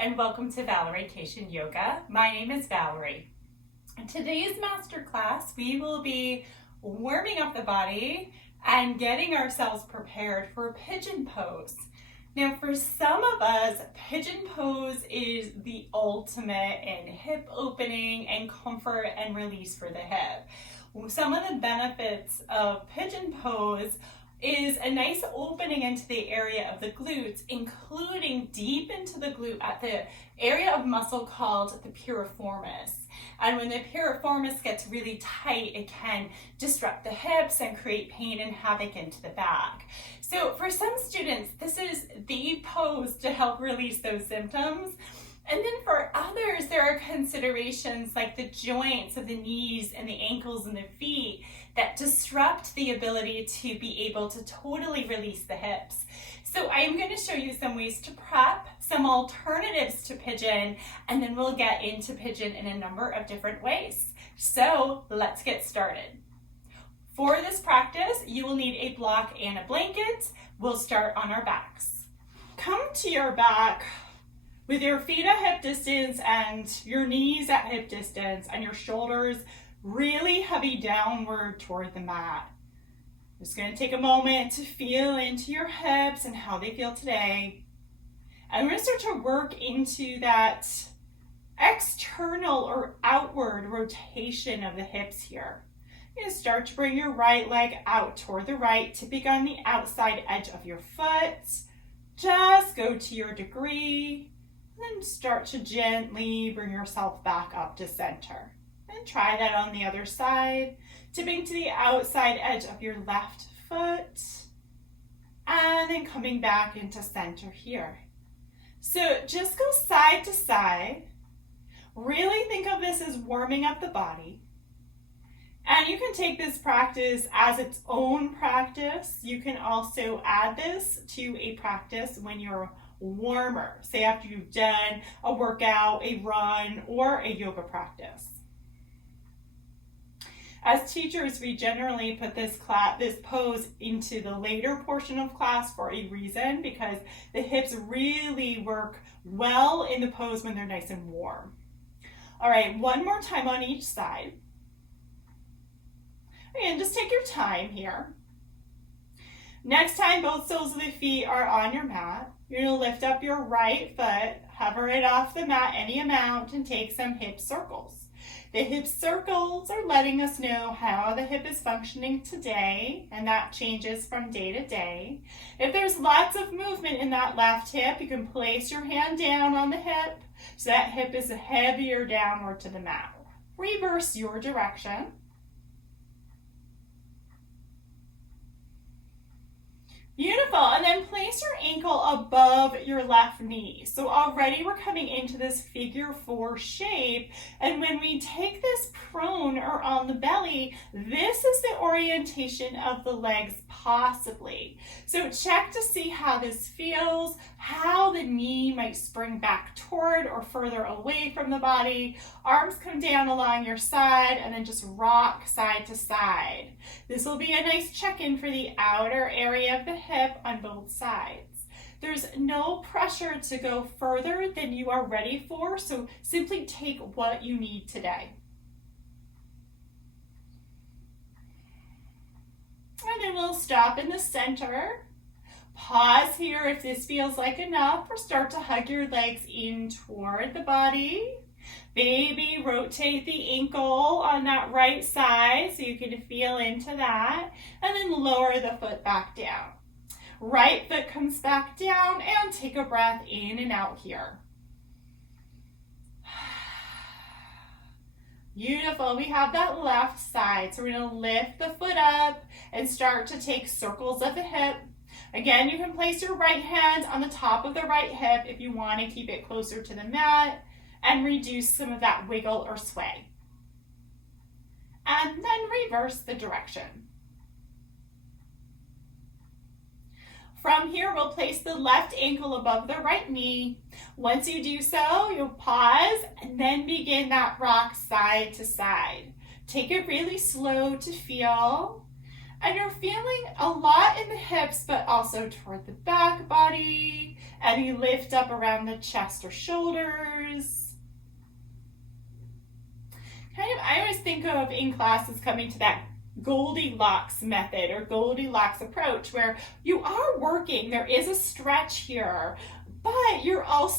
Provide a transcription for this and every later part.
and welcome to Valorization Yoga. My name is Valerie. In today's masterclass, we will be warming up the body and getting ourselves prepared for Pigeon Pose. Now, for some of us, Pigeon Pose is the ultimate in hip opening and comfort and release for the hip. Some of the benefits of Pigeon Pose is a nice opening into the area of the glutes, including deep into the glute at the area of muscle called the piriformis. And when the piriformis gets really tight, it can disrupt the hips and create pain and havoc into the back. So for some students, this is the pose to help release those symptoms. And then for others, there are considerations like the joints of the knees and the ankles and the feet that disrupt the ability to be able to totally release the hips. So I am going to show you some ways to prep, some alternatives to pigeon, and then we'll get into pigeon in a number of different ways. So let's get started. For this practice, you will need a block and a blanket. We'll start on our backs. Come to your back with your feet at hip distance and your knees at hip distance and your shoulders really heavy downward toward the mat. Just going to take a moment to feel into your hips and how they feel today. And we're going to start to work into that external or outward rotation of the hips here. You're going to start to bring your right leg out toward the right, tipping on the outside edge of your foot. Just go to your degree. Then start to gently bring yourself back up to center. And try that on the other side, tipping to the outside edge of your left foot, and then coming back into center here. So just go side to side. Really think of this as warming up the body. And you can take this practice as its own practice. You can also add this to a practice when you're warmer, say after you've done a workout, a run, or a yoga practice. As teachers, we generally put this pose into the later portion of class for a reason, because the hips really work well in the pose when they're nice and warm. All right, one more time on each side. And just take your time here. Next time both soles of the feet are on your mat, you're going to lift up your right foot, hover it off the mat any amount, and take some hip circles. The hip circles are letting us know how the hip is functioning today, and that changes from day to day. If there's lots of movement in that left hip, you can place your hand down on the hip so that hip is heavier downward to the mat. Reverse your direction. Beautiful, and then place your ankle above your left knee. So already we're coming into this figure 4 shape, and when we take this prone or on the belly, this is the orientation of the legs possibly. So check to see how this feels, how the knee might spring back toward or further away from the body. Arms come down along your side and then just rock side to side. This will be a nice check-in for the outer area of the hip on both sides. There's no pressure to go further than you are ready for, so simply take what you need today. And then we'll stop in the center. Pause here if this feels like enough, or start to hug your legs in toward the body. Maybe rotate the ankle on that right side so you can feel into that, and then lower the foot back down. Right foot comes back down, and take a breath in and out here. Beautiful. We have that left side, so we're going to lift the foot up and start to take circles of the hip. Again, you can place your right hand on the top of the right hip if you want to keep it closer to the mat and reduce some of that wiggle or sway. And then reverse the direction. From here, we'll place the left ankle above the right knee. Once you do so, you'll pause and then begin that rock side to side. Take it really slow to feel. And you're feeling a lot in the hips, but also toward the back body. Any lift up around the chest or shoulders. I always think of in classes coming to that Goldilocks method or Goldilocks approach where you are working, there is a stretch here, but you have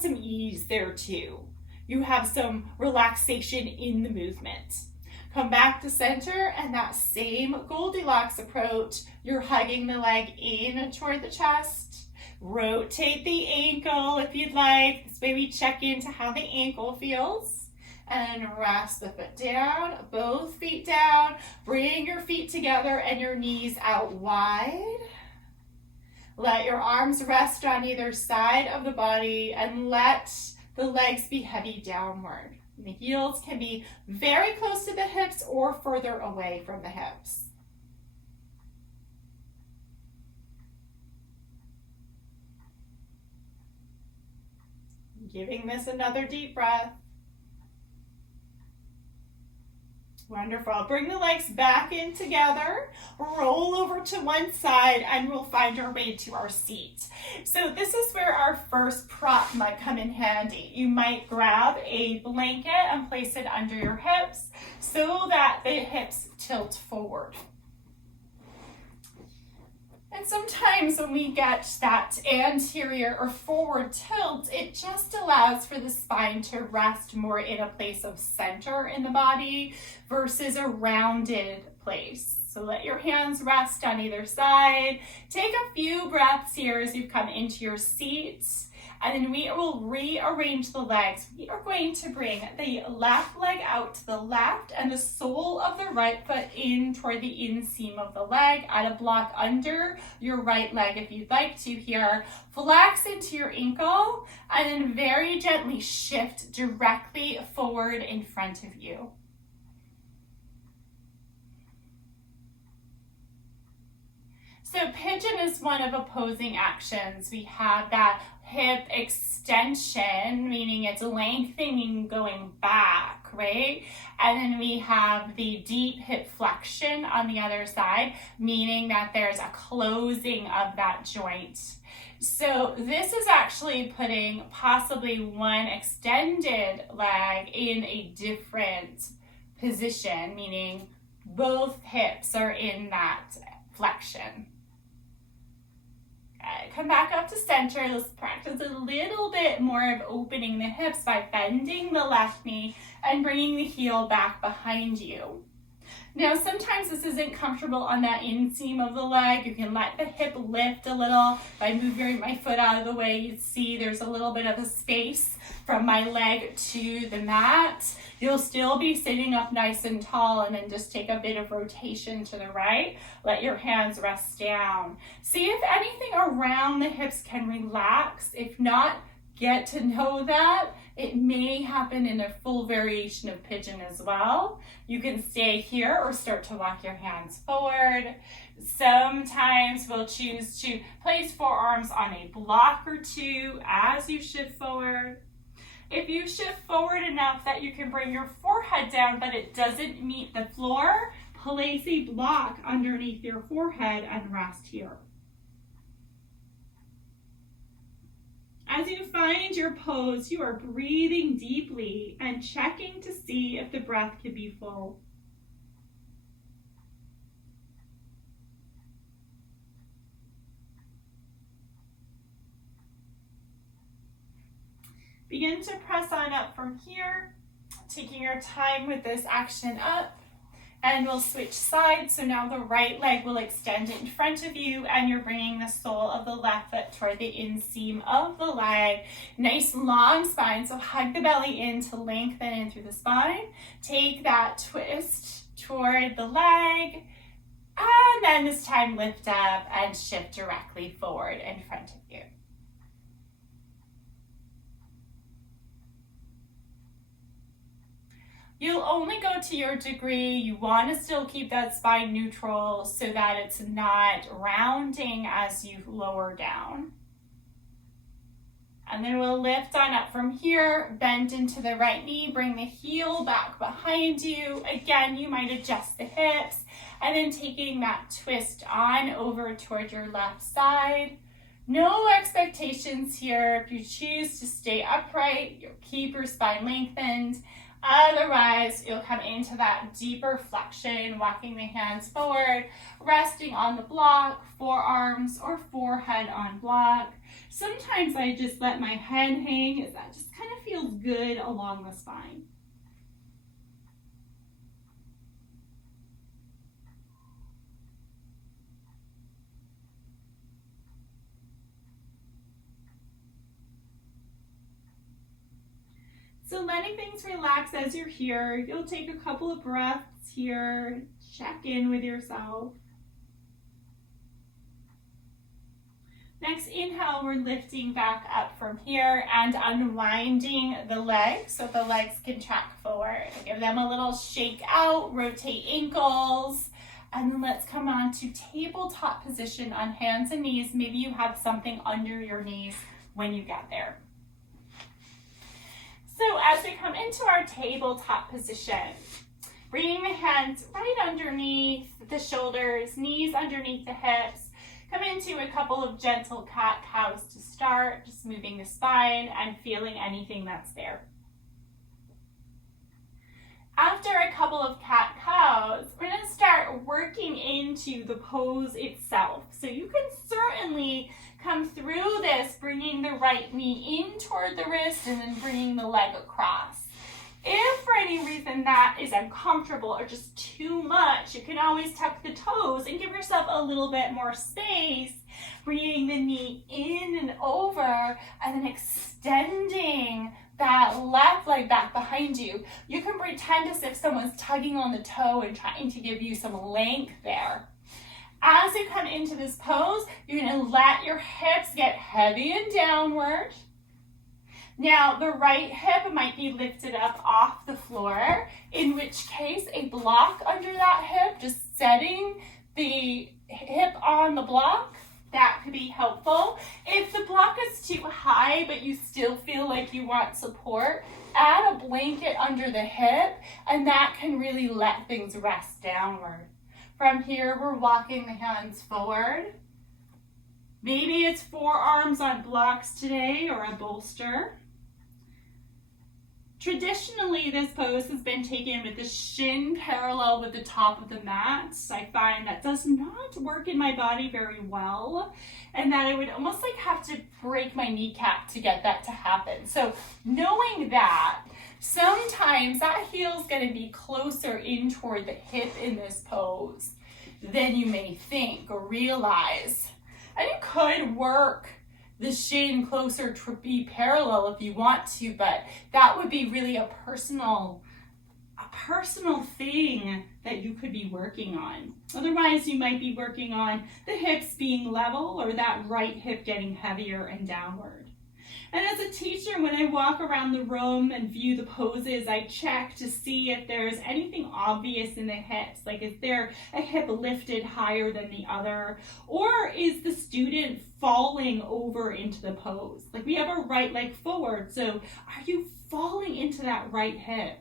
some ease there too. You have some relaxation in the movement. Come back to center, and that same Goldilocks approach, you're hugging the leg in toward the chest. Rotate the ankle if you'd like. This way we check into how the ankle feels. And rest the foot down, both feet down. Bring your feet together and your knees out wide. Let your arms rest on either side of the body and let the legs be heavy downward. The heels can be very close to the hips or further away from the hips. Giving this another deep breath. Wonderful. Bring the legs back in together, roll over to one side, and we'll find our way to our seat. So this is where our first prop might come in handy. You might grab a blanket and place it under your hips so that the hips tilt forward. And sometimes when we get that anterior or forward tilt, it just allows for the spine to rest more in a place of center in the body versus a rounded place. So let your hands rest on either side. Take a few breaths here as you come into your seat. And then we will rearrange the legs. We are going to bring the left leg out to the left and the sole of the right foot in toward the inseam of the leg. Add a block under your right leg if you'd like to here. Flex into your ankle and then very gently shift directly forward in front of you. So pigeon is one of opposing actions. We have that hip extension, meaning it's lengthening going back, right? And then we have the deep hip flexion on the other side, meaning that there's a closing of that joint. So this is actually putting possibly one extended leg in a different position, meaning both hips are in that flexion. Come back up to center. Let's practice a little bit more of opening the hips by bending the left knee and bringing the heel back behind you. Now, sometimes this isn't comfortable on that inseam of the leg. You can let the hip lift a little. If I move my foot out of the way, you see there's a little bit of a space from my leg to the mat. You'll still be sitting up nice and tall, and then just take a bit of rotation to the right. Let your hands rest down. See if anything around the hips can relax. If not, get to know that. It may happen in a full variation of pigeon as well. You can stay here or start to walk your hands forward. Sometimes we'll choose to place forearms on a block or two as you shift forward. If you shift forward enough that you can bring your forehead down but it doesn't meet the floor, place a block underneath your forehead and rest here. As you find your pose, you are breathing deeply and checking to see if the breath can be full. Begin to press on up from here, taking your time with this action up, and we'll switch sides. So now the right leg will extend in front of you, and you're bringing the sole of the left foot toward the inseam of the leg. Nice long spine, so hug the belly in to lengthen in through the spine. Take that twist toward the leg, and then this time lift up and shift directly forward in front of you. You'll only go to your degree. You want to still keep that spine neutral so that it's not rounding as you lower down. And then we'll lift on up from here, bend into the right knee, bring the heel back behind you. Again, you might adjust the hips, and then taking that twist on over toward your left side. No expectations here. If you choose to stay upright, you'll keep your spine lengthened. Otherwise, you'll come into that deeper flexion, walking the hands forward, resting on the block, forearms or forehead on block. Sometimes I just let my head hang, as that just kind of feels good along the spine. So letting things relax as you're here. You'll take a couple of breaths here, check in with yourself. Next inhale, we're lifting back up from here and unwinding the legs so the legs can track forward. Give them a little shake out, rotate ankles, and then let's come on to tabletop position on hands and knees. Maybe you have something under your knees when you get there. So as we come into our tabletop position, bringing the hands right underneath the shoulders, knees underneath the hips, come into a couple of gentle cat-cows to start, just moving the spine and feeling anything that's there. After a couple of cat-cows, we're going to start working into the pose itself. So you can certainly come through this, bringing the right knee in toward the wrist and then bringing the leg across. If for any reason that is uncomfortable or just too much, you can always tuck the toes and give yourself a little bit more space, bringing the knee in and over and then extending that left leg back behind you. You can pretend as if someone's tugging on the toe and trying to give you some length there. As you come into this pose, you're going to let your hips get heavy and downward. Now, the right hip might be lifted up off the floor, in which case a block under that hip, just setting the hip on the block, that could be helpful. If the block is too high, but you still feel like you want support, add a blanket under the hip, and that can really let things rest downward. From here, we're walking the hands forward. Maybe it's forearms on blocks today or a bolster. Traditionally, this pose has been taken with the shin parallel with the top of the mat. I find that does not work in my body very well, and that I would almost like have to break my kneecap to get that to happen. So knowing that, sometimes that heel is going to be closer in toward the hip in this pose than you may think or realize. And it could work the shin closer to be parallel if you want to, but that would be really a personal thing that you could be working on. Otherwise, you might be working on the hips being level or that right hip getting heavier and downward. And as a teacher, when I walk around the room and view the poses, I check to see if there's anything obvious in the hips, like is there a hip lifted higher than the other, or is the student falling over into the pose? Like we have our right leg forward, so are you falling into that right hip?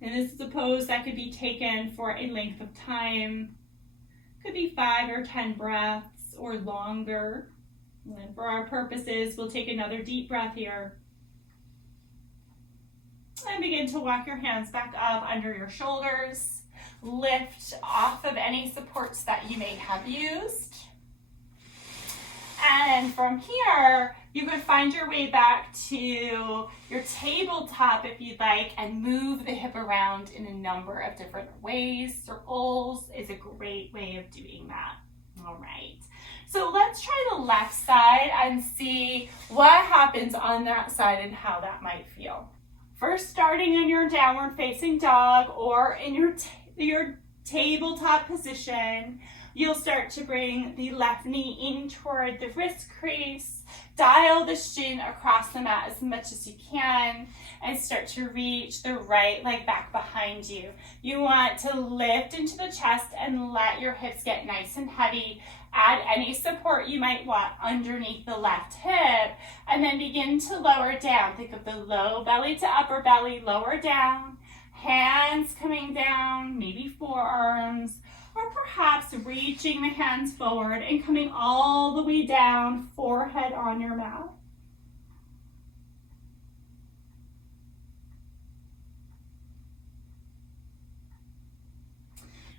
And this is a pose that could be taken for a length of time. Could be 5 or 10 breaths or longer. And for our purposes, we'll take another deep breath here. And begin to walk your hands back up under your shoulders. Lift off of any supports that you may have used. And from here, you could find your way back to your tabletop if you'd like and move the hip around in a number of different ways. Circles is a great way of doing that. All right. So let's try the left side and see what happens on that side and how that might feel. First, starting in your downward facing dog or in your tabletop position. You'll start to bring the left knee in toward the wrist crease, dial the shin across the mat as much as you can, and start to reach the right leg back behind you. You want to lift into the chest and let your hips get nice and heavy. Add any support you might want underneath the left hip, and then begin to lower down. Think of the low belly to upper belly, lower down, hands coming down, maybe forearms, or perhaps reaching the hands forward and coming all the way down, forehead on your mat.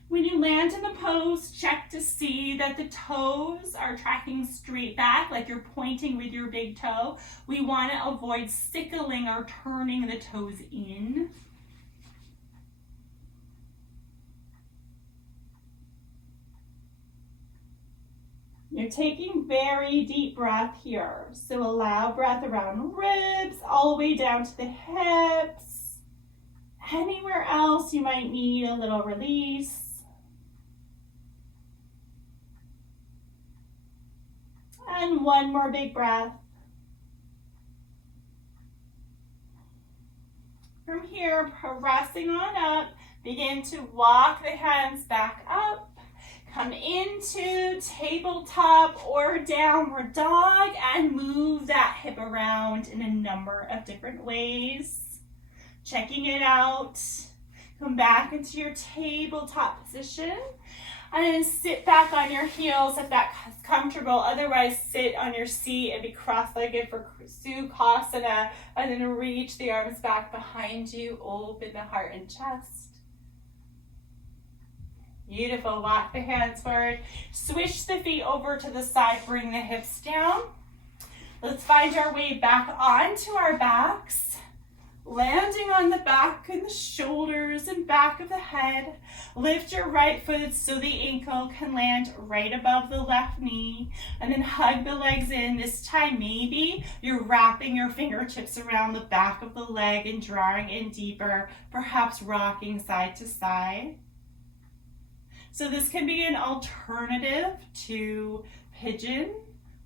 When you land in the pose, check to see that the toes are tracking straight back, like you're pointing with your big toe. We want to avoid sickling or turning the toes in. You're taking very deep breath here. So allow breath around ribs, all the way down to the hips. Anywhere else you might need a little release. And one more big breath. From here, pressing on up, begin to walk the hands back up. Come into tabletop or downward dog and move that hip around in a number of different ways. Checking it out. Come back into your tabletop position and then sit back on your heels if that's comfortable. Otherwise, sit on your seat and be cross-legged for Sukhasana, and then reach the arms back behind you. Open the heart and chest. Beautiful. Walk the hands forward. Swish the feet over to the side. Bring the hips down. Let's find our way back onto our backs. Landing on the back and the shoulders and back of the head. Lift your right foot so the ankle can land right above the left knee. And then hug the legs in. This time, maybe you're wrapping your fingertips around the back of the leg and drawing in deeper, perhaps rocking side to side. So this can be an alternative to pigeon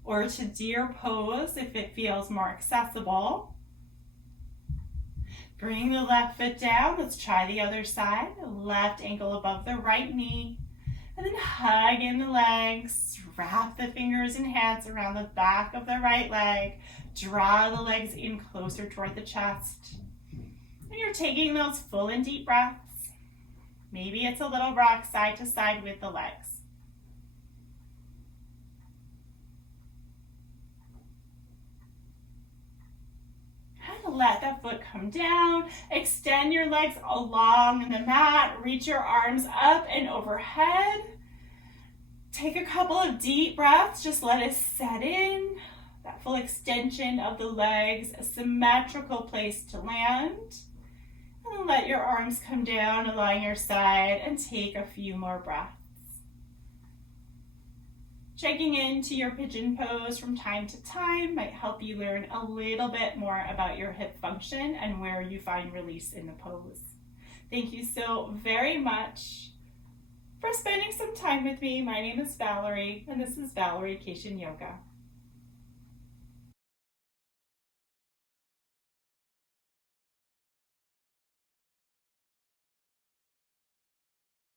or to deer pose if it feels more accessible. Bring the left foot down. Let's try the other side. Left ankle above the right knee. And then hug in the legs. Wrap the fingers and hands around the back of the right leg. Draw the legs in closer toward the chest. And you're taking those full and deep breaths. Maybe it's a little rock side to side with the legs. And let that foot come down. Extend your legs along the mat. Reach your arms up and overhead. Take a couple of deep breaths. Just let it set in. That full extension of the legs, a symmetrical place to land. And let your arms come down along your side and take a few more breaths. Checking into your pigeon pose from time to time might help you learn a little bit more about your hip function and where you find release in the pose. Thank you so very much for spending some time with me. My name is Valerie, and this is Valerie Cation Yoga.